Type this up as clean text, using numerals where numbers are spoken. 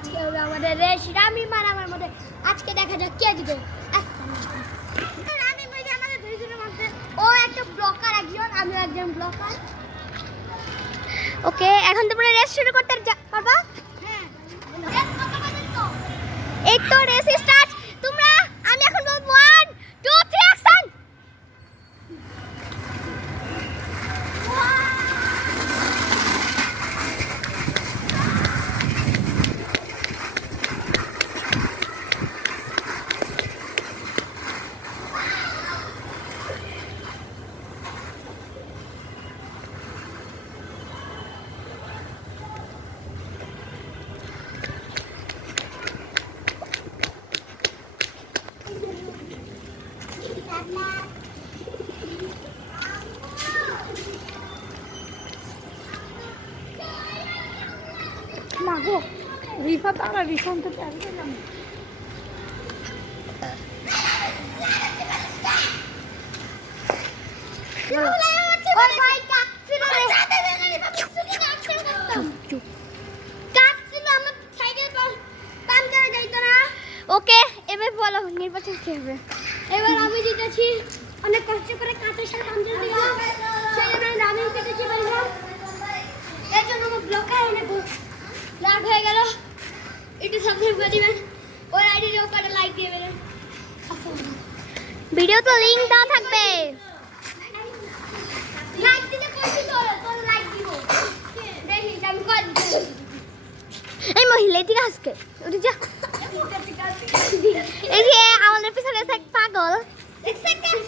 আজকে হবে আমাদের রেস রামি মার আমার মধ্যে। আজকে দেখা যাক কে জিতে। রামি মার আমাদের দুইজনের মধ্যে ও একটা ব্লকার, একজন আমি একজন ব্লকার। ওকে, এখন তোমরা রেস শুরু করতে পারবা? হ্যাঁ, এই তো রেস স্টার্ট। তোমরা আমি এখন বলবো 1 2 3 অ্যাকশন। মাগো রিফা তারা রিসেন্ট তো চাই গেলাম। ওকে, এবার বলো নির্বাচন কি হবে? এবার আমি জিতেছি অনেক কষ্ট করে কাঁচের সাথে পাঞ্জাবি দিলাম, সেই জন্য আমি রানিং কেটেছি পারলাম। এর জন্য আমার ব্লকার অনেক রাগ হয়ে গেল। একটু সাবস্ক্রাইব করে দিবেন, ওই আইডিতে ওখানে লাইক দিয়ে দেবেন। ভিডিও তো লিংক দেওয়া থাকবে। লাইক দিতে কইছি তোর লাইক দিব। দেখি আমি কই দিছি। এই মহিলা এদিকে আজকে উঠে যা। এই যে আমাদের পিছনে এক পাগল। এক সেকেন্ড